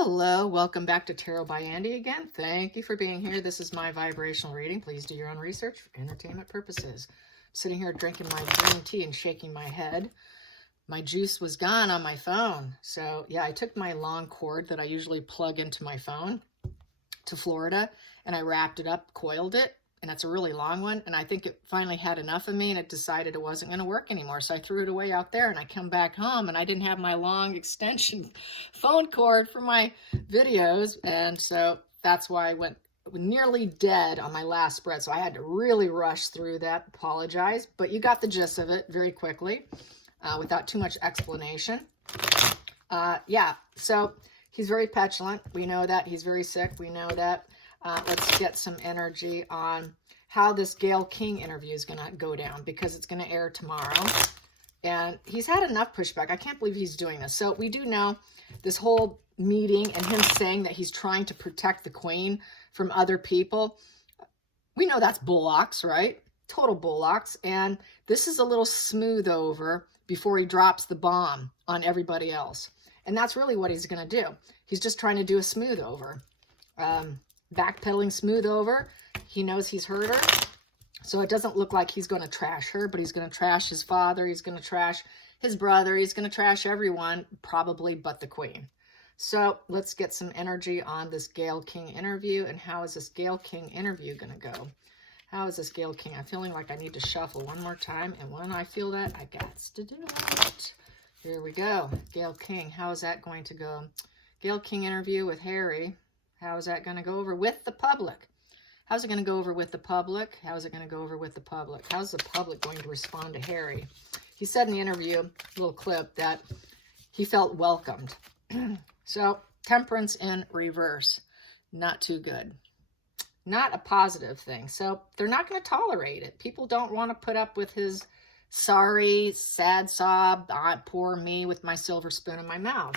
Hello, welcome back to Tarot by Andy again. Thank you for being here. This is my vibrational reading. Please do your own research for entertainment purposes. I'm sitting here drinking my green tea and shaking my head. My juice was gone on my phone. So yeah, I took my long cord that I usually plug into my phone to Florida and I wrapped it up, coiled it, and it's a really long one. And I think it finally had enough of me and it decided it wasn't going to work anymore. So I threw it away out there and I come back home and I didn't have my long extension phone cord for my videos. And so that's why I went nearly dead on my last spread. So I had to really rush through that. Apologize, but you got the gist of it very quickly without too much explanation. Yeah, so he's very petulant. We know that. He's very sick. We know that. Let's get some energy on how this Gayle King interview is going to go down, because it's going to air tomorrow. And he's had enough pushback. I can't believe he's doing this. So we do know this whole meeting and him saying that he's trying to protect the Queen from other people. We know that's bullocks, right? Total bullocks. And this is a little smooth over before he drops the bomb on everybody else. And that's really what he's going to do. He's just trying to do a smooth over. Backpedaling smooth over. He knows he's hurt her. So it doesn't look like he's going to trash her, but he's going to trash his father. He's going to trash his brother. He's going to trash everyone, probably but the Queen. So let's get some energy on this Gayle King interview. And how is this Gayle King interview going to go? How is this Gayle King? I'm feeling like I need to shuffle one more time. And when I feel that, I got to do it. Here we go. Gayle King. How is that going to go? Gayle King interview with Harry. How is that going to go over with the public? How's it going to go over with the public? How's it going to go over with the public? How's the public going to respond to Harry? He said in the interview, a little clip, that he felt welcomed. So, temperance in reverse. Not too good. Not a positive thing. So, they're not going to tolerate it. People don't want to put up with his sorry, sad sob, poor me with my silver spoon in my mouth.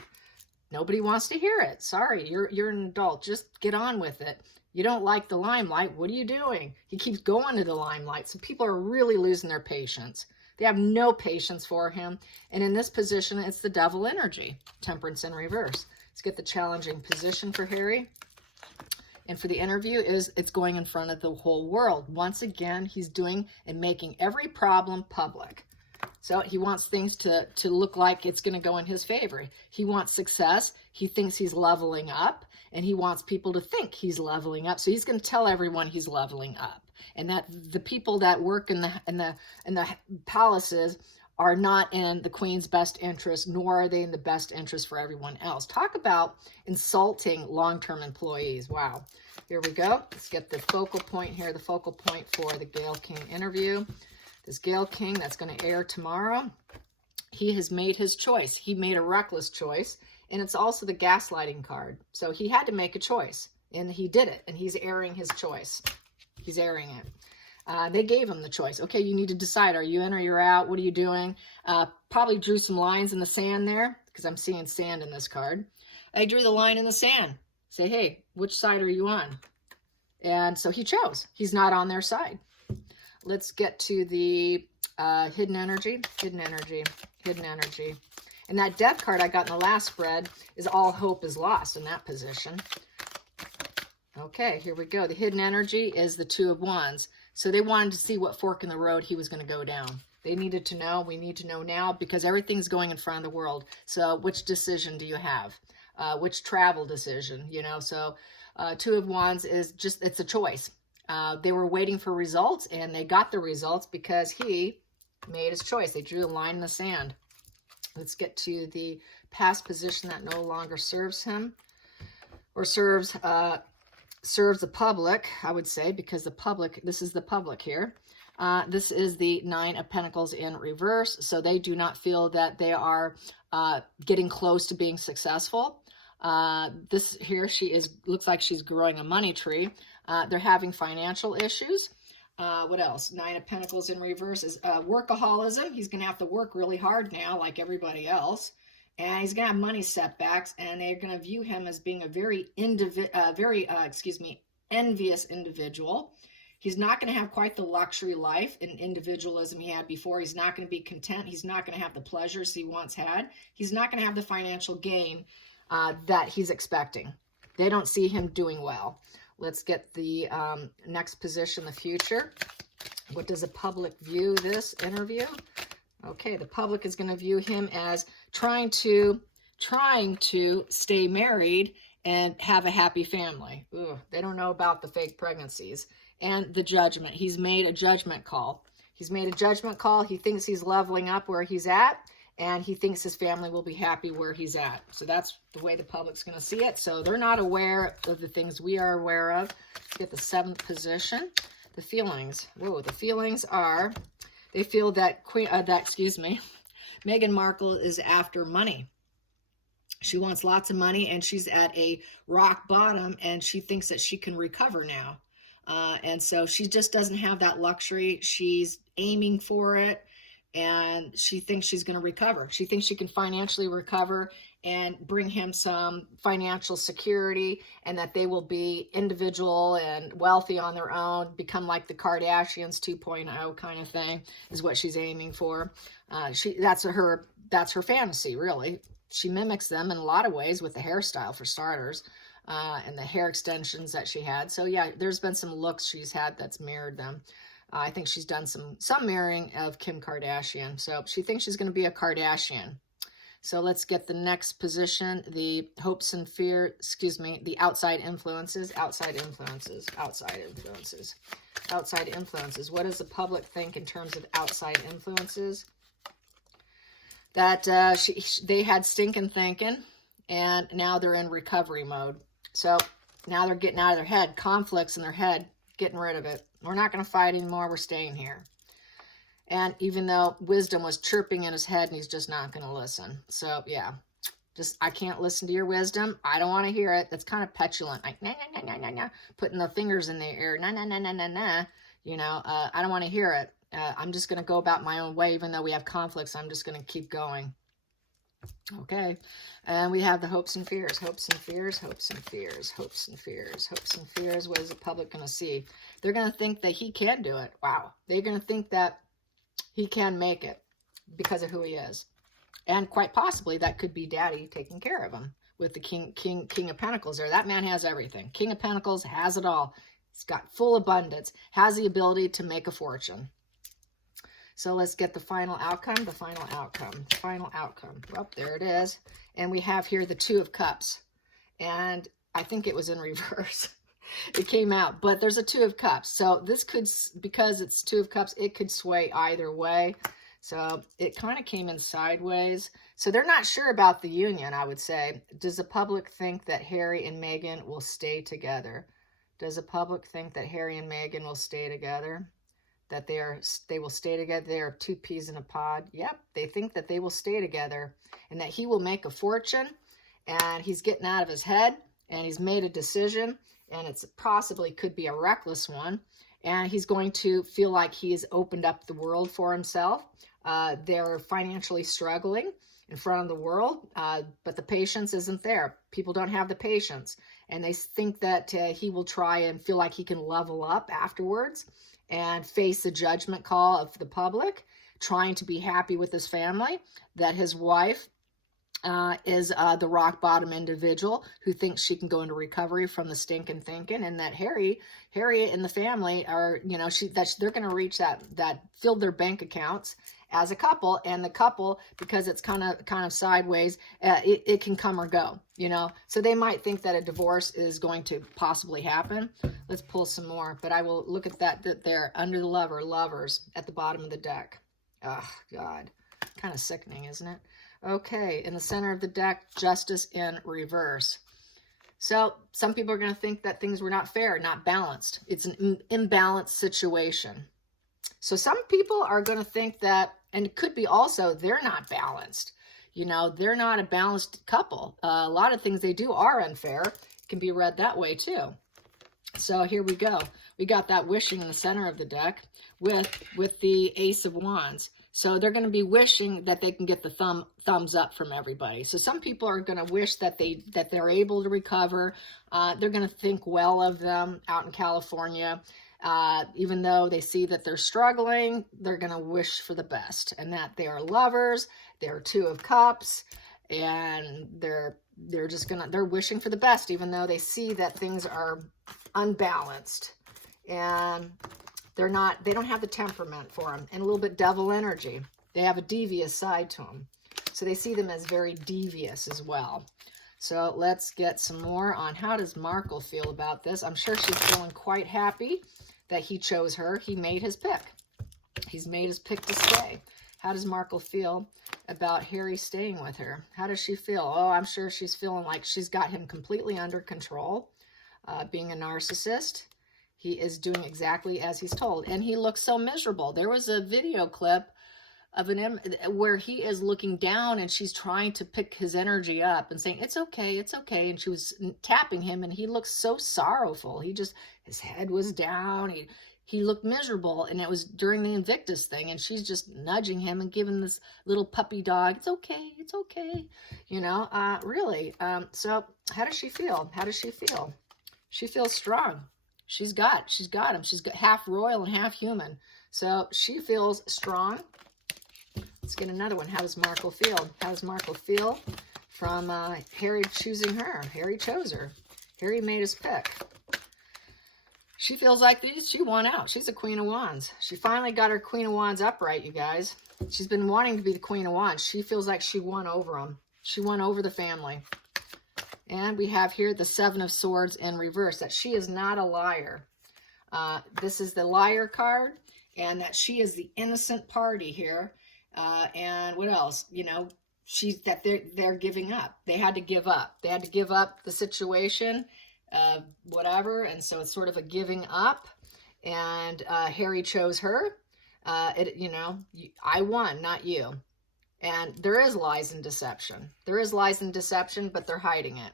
Nobody wants to hear it. Sorry, you're an adult. Just get on with it. You don't like the limelight. What are you doing? He keeps going to the limelight. So people are really losing their patience. They have no patience for him. And in this position, it's the devil energy. Temperance in reverse. Let's get the challenging position for Harry. And for the interview is it's going in front of the whole world. Once again, he's doing and making every problem public. So he wants things to look like it's going to go in his favor. He wants success. He thinks he's leveling up, and he wants people to think he's leveling up. So he's going to tell everyone he's leveling up, and that the people that work in the palaces are not in the Queen's best interest, nor are they in the best interest for everyone else. Talk about insulting long-term employees. Wow. Here we go. Let's get the focal point here, the focal point for the Gayle King interview. This Gayle King that's going to air tomorrow, he has made his choice. He made a reckless choice, and it's also the gaslighting card. So he had to make a choice, and he did it, and he's airing his choice. He's airing it. They gave him the choice. Okay, you need to decide. Are you in or you're out? What are you doing? Probably drew some lines in the sand there, because I'm seeing sand in this card. I drew the line in the sand. Say, hey, which side are you on? And so he chose. He's not on their side. Let's get to the hidden energy, hidden energy, hidden energy. And that death card I got in the last spread is all hope is lost in that position. Okay, here we go. The hidden energy is the Two of Wands. So they wanted to see what fork in the road he was going to go down. They needed to know. We need to know now, because everything's going in front of the world. So which decision do you have? Which travel decision? You know, so Two of Wands is just, it's a choice. They were waiting for results, and they got the results because he made his choice. They drew a line in the sand. Let's get to the past position that no longer serves him, or serves the public, I would say, because the public, this is the public here. This is the Nine of Pentacles in reverse. So they do not feel that they are getting close to being successful. This here, she is, looks like she's growing a money tree. They're having financial issues. What else? Nine of Pentacles in reverse is workaholism. He's going to have to work really hard now, like everybody else. And he's going to have money setbacks, and they're going to view him as being a very envious individual. He's not going to have quite the luxury life and individualism he had before. He's not going to be content. He's not going to have the pleasures he once had. He's not going to have the financial gain that he's expecting. They don't see him doing well. Let's get the next position, the future. What does the public view this interview? Okay, the public is going to view him as trying to stay married and have a happy family. Ooh, they don't know about the fake pregnancies. And the judgment. He's made a judgment call. He's made a judgment call. He thinks he's leveling up where he's at, and he thinks his family will be happy where he's at. So that's the way the public's going to see it. So they're not aware of the things we are aware of. Get the 7th position. The feelings. Whoa, the feelings are, they feel that Meghan Markle is after money. She wants lots of money, and she's at a rock bottom, and she thinks that she can recover now. And so she just doesn't have that luxury. She's aiming for it, and she thinks she's going to recover. She thinks she can financially recover and bring him some financial security, and that they will be individual and wealthy on their own, become like the Kardashians 2.0 kind of thing is what she's aiming for. That's her fantasy, really. She mimics them in a lot of ways with the hairstyle, for starters, and the hair extensions that she had. So yeah, there's been some looks she's had that's mirrored them. I think she's done some mirroring of Kim Kardashian. So she thinks she's going to be a Kardashian. So let's get the next position, the hopes and fear, the outside influences. Outside influences. What does the public think in terms of outside influences? That they had stinking thinking, and now they're in recovery mode. So now they're getting out of their head, conflicts in their head, getting rid of it. We're not going to fight anymore. We're staying here. And even though wisdom was chirping in his head, and he's just not going to listen. So yeah, I can't listen to your wisdom. I don't want to hear it. That's kind of petulant, like nah, nah, nah, nah, nah, nah, putting the fingers in the air, nah, nah, nah, nah, nah, nah. You know, I don't want to hear it. I'm just going to go about my own way. Even though we have conflicts, I'm just going to keep going. Okay, and we have the hopes and fears. What is the public going to see? They're going to think that he can do it. Wow. They're going to think that he can make it because of who he is. And quite possibly that could be Daddy taking care of him with the King of Pentacles there. That man has everything. King of Pentacles has it all. He's got full abundance, has the ability to make a fortune. So let's get the final outcome. Well, there it is. And we have here the 2 of Cups. And I think it was in reverse. It came out, but there's a 2 of Cups. So this could, because it's 2 of Cups, it could sway either way. So it kind of came in sideways. So they're not sure about the union, I would say. Does the public think that Harry and Meghan will stay together? That they will stay together? They are 2 peas in a pod. Yep, they think that they will stay together, and that he will make a fortune, and he's getting out of his head, and he's made a decision, and it's possibly could be a reckless one, and he's going to feel like he has opened up the world for himself. They're financially struggling in front of the world, but the patience isn't there. People don't have the patience, and they think that he will try and feel like he can level up afterwards and face the judgment call of the public, trying to be happy with his family, that his wife is the rock bottom individual who thinks she can go into recovery from the stinking thinking, and that Harry and the family are, they're going to reach that filled their bank accounts as a couple, and the couple, because it's kind of sideways, it can come or go, so they might think that a divorce is going to possibly happen. Let's pull some more, but I will look at that there under the lovers at the bottom of the deck. Oh God, kind of sickening, isn't it? Okay, in the center of the deck, justice in reverse. So some people are going to think that things were not fair, not balanced. It's an imbalanced situation. So some people are going to think that, and it could be also they're not balanced. They're not a balanced couple. A lot of things they do are unfair. It can be read that way too. So here we go. We got that wishing in the center of the deck with the Ace of Wands. So they're going to be wishing that they can get the thumbs up from everybody. So some people are going to wish that they're able to recover. They're going to think well of them out in California. Even though they see that they're struggling, they're going to wish for the best, and that they are lovers. They're 2 of Cups, and they're they're just they're wishing for the best, even though they see that things are unbalanced. And they don't have the temperament for them, and a little bit devil energy. They have a devious side to them. So they see them as very devious as well. So let's get some more on how does Markle feel about this. I'm sure she's feeling quite happy that he chose her. He made his pick. He's made his pick to stay. How does Markle feel about Harry staying with her? How does she feel? Oh, I'm sure she's feeling like she's got him completely under control. Being a narcissist, he is doing exactly as he's told. And he looks so miserable. There was a video clip of where he is looking down and she's trying to pick his energy up and saying, it's okay, it's okay. And she was tapping him and he looks so sorrowful. His head was down. He looked miserable, and it was during the Invictus thing, and she's just nudging him and giving this little puppy dog, it's okay, it's okay, you know, really. So how does she feel? How does she feel? She feels strong. She's got him. She's got half royal and half human. So she feels strong. Let's get another one. How does Markle feel? How does Markle feel from Harry choosing her? Harry chose her. Harry made his pick. She feels like she won out. She's a Queen of Wands. She finally got her Queen of Wands upright, you guys. She's been wanting to be the Queen of Wands. She feels like she won over them. She won over the family. And we have here the Seven of Swords in reverse, that she is not a liar. This is the liar card, and that she is the innocent party here. And what else? You know, they're giving up. They had to give up. They had to give up the situation. Whatever, and so it's sort of a giving up, and Harry chose her. You know, I won, not you. And there is lies and deception. There is lies and deception, but they're hiding it.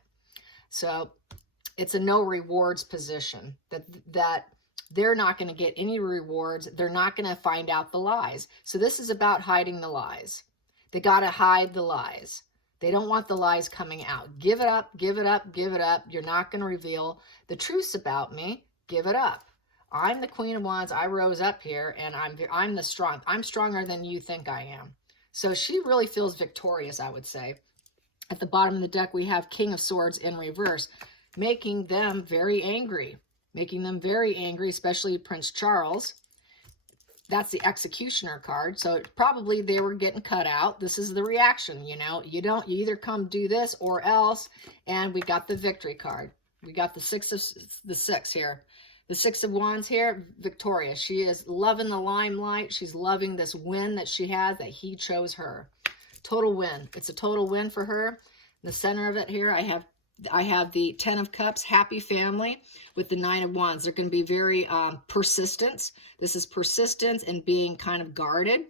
So it's a no rewards position, that they're not going to get any rewards. They're not going to find out the lies. So this is about hiding the lies. They got to hide the lies. They don't want the lies coming out. Give it up, give it up, give it up. You're not going to reveal the truths about me. Give it up. I'm the Queen of Wands. I rose up here, and I'm stronger than you think I am. So she really feels victorious, I would say. At the bottom of the deck, we have King of Swords in reverse, making them very angry. Making them very angry, especially Prince Charles. That's the Executioner card. So probably they were getting cut out. This is the reaction, you know. You either come do this or else. And we got the Victory card. We got the six here. The Six of Wands here, victorious. She is loving the limelight. She's loving this win that she has, that he chose her. Total win. It's a total win for her. In the center of it here, I have the Ten of Cups, happy family, with the Nine of Wands. They're going to be very persistent. This is persistence and being kind of guarded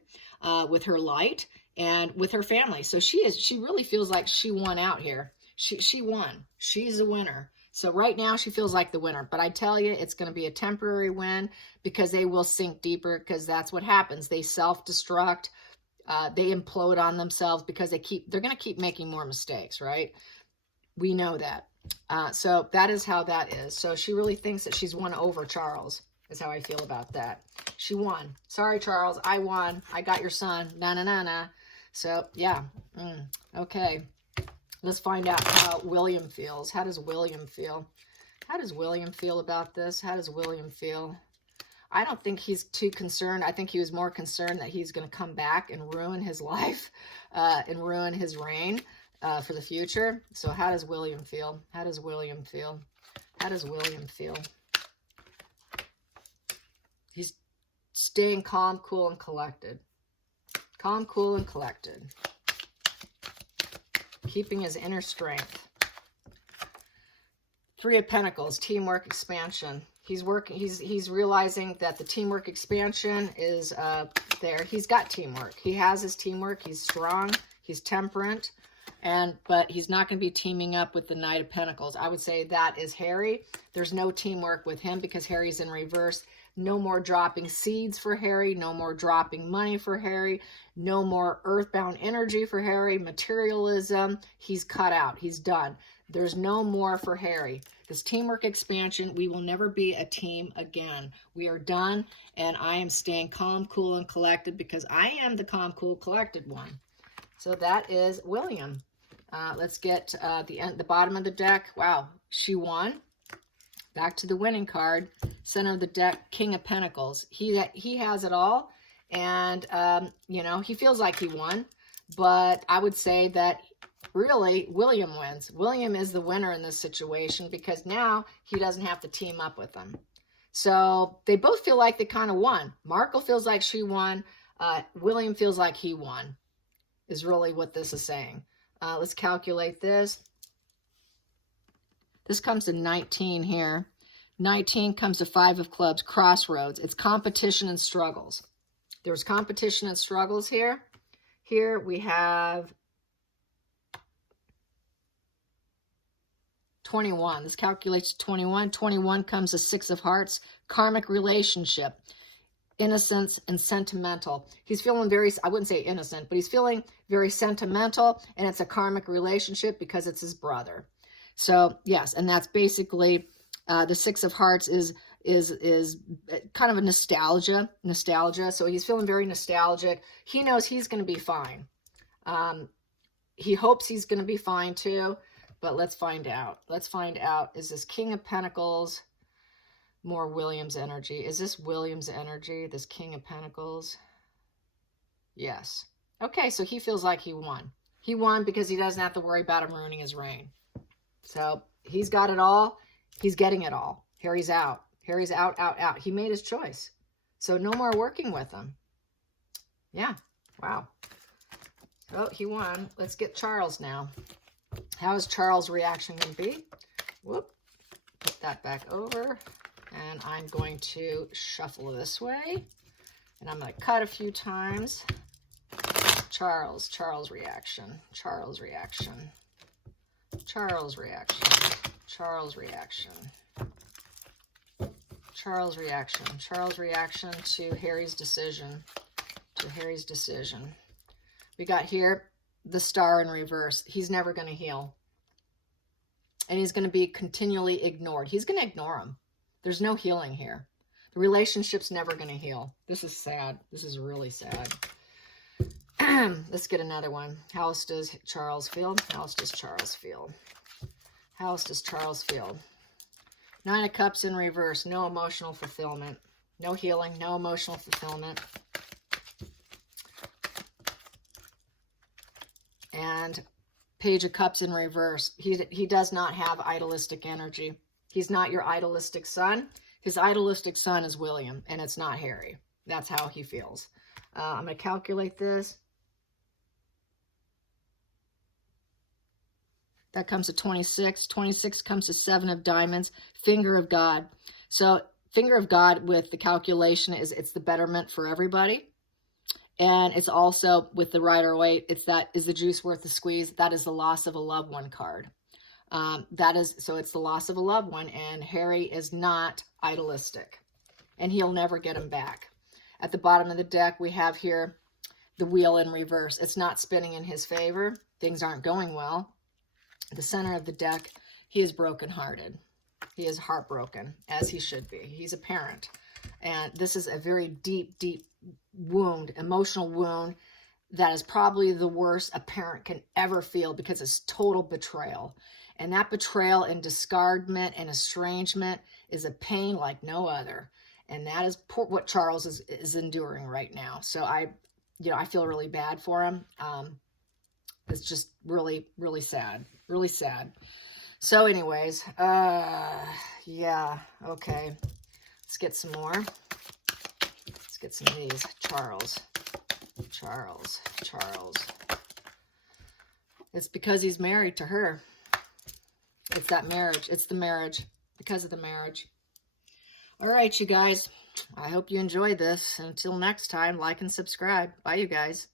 with her light and with her family. So she really feels like she won out here. She won. She's a winner. So right now she feels like the winner. But I tell you, it's going to be a temporary win, because they will sink deeper, because that's what happens. They self-destruct. They implode on themselves because they're going to keep making more mistakes, right? We know that. So that is how that is. So she really thinks that she's won over Charles, is how I feel about that. She won. Sorry, Charles, I won. I got your son. Na-na-na-na. So, yeah. Okay. Let's find out how William feels. How does William feel? How does William feel about this? How does William feel? I don't think he's too concerned. I think he was more concerned that he's going to come back and ruin his life and ruin his reign for the future. So how does William feel? How does William feel? How does William feel? He's staying calm, cool, and collected. Calm, cool, and collected. Keeping his inner strength. Three of Pentacles, teamwork, expansion. He's realizing that the teamwork expansion is there. He's got teamwork. He has his teamwork. He's strong. He's temperate. But he's not going to be teaming up with the Knight of Pentacles. I would say that is Harry. There's no teamwork with him because Harry's in reverse. No more dropping seeds for Harry. No more dropping money for Harry. No more earthbound energy for Harry. Materialism. He's cut out. He's done. There's no more for Harry. This teamwork expansion, we will never be a team again. We are done, and I am staying calm, cool, and collected because I am the calm, cool, collected one. So that is William. Let's get the bottom of the deck. Wow, she won. Back to the winning card. Center of the deck, King of Pentacles. He has it all. And, you know, he feels like he won. But I would say that really William wins. William is the winner in this situation because now he doesn't have to team up with them. So they both feel like they kind of won. Markle feels like she won. William feels like he won, is really what this is saying. Let's calculate this. This comes to 19 here. 19 comes to 5 of clubs, crossroads. It's competition and struggles. There's competition and struggles here. Here we have 21. This calculates 21. 21 comes to 6 of hearts, karmic relationship, innocence and sentimental. He's feeling very, I wouldn't say innocent, but he's feeling very sentimental, and it's a karmic relationship because it's his brother. So yes, and that's basically the 6 of hearts is kind of a nostalgia. So he's feeling very nostalgic. He knows he's going to be fine. He hopes he's going to be fine too, but let's find out. Let's find out. Is this King of Pentacles more William's energy? Is this William's energy, this King of Pentacles? Yes. Okay, so he feels like he won. He won because he doesn't have to worry about him ruining his reign. So he's got it all. He's getting it all. Harry's out. Harry's out, out, out. He made his choice. So no more working with him. Yeah. Wow. So he won. Let's get Charles now. How is Charles' reaction going to be? Whoop. Put that back over. And I'm going to shuffle this way. And I'm going to cut a few times. Charles reaction. Charles reaction. Charles reaction. Charles reaction. Charles reaction. Charles reaction to Harry's decision. To Harry's decision. We got here the Star in reverse. He's never going to heal. And he's going to be continually ignored. He's going to ignore him. There's no healing here. The relationship's never going to heal. This is sad. This is really sad. Let's get another one. How does Charles feel? How does Charles feel? How does Charles feel? 9 of Cups in reverse. No emotional fulfillment. No healing. No emotional fulfillment. And Page of Cups in reverse. He does not have idolistic energy. He's not your idolistic son. His idolistic son is William, and it's not Harry. That's how he feels. I'm going to calculate this. That comes to 26. 26 comes to 7 of diamonds. Finger of God. So finger of God with the calculation is it's the betterment for everybody. And it's also with the Rider-Waite, it's that is the juice worth the squeeze. That is the loss of a loved one card. So it's the loss of a loved one, and Harry is not idolistic, and he'll never get him back. At the bottom of the deck, we have here the wheel in reverse. It's not spinning in his favor. Things aren't going well. The center of the deck, he is brokenhearted. He is heartbroken, as he should be. He's a parent, and this is a very deep, deep wound, emotional wound that is probably the worst a parent can ever feel because it's total betrayal. And that betrayal and discardment and estrangement is a pain like no other. And that is what Charles is enduring right now. So I feel really bad for him. It's just really, really sad. Really sad. So anyways, yeah, okay. Let's get some more. Let's get some of these. Charles. It's because he's married to her. It's that marriage. It's the marriage. Because of the marriage. All right, you guys. I hope you enjoyed this. Until next time, like and subscribe. Bye, you guys.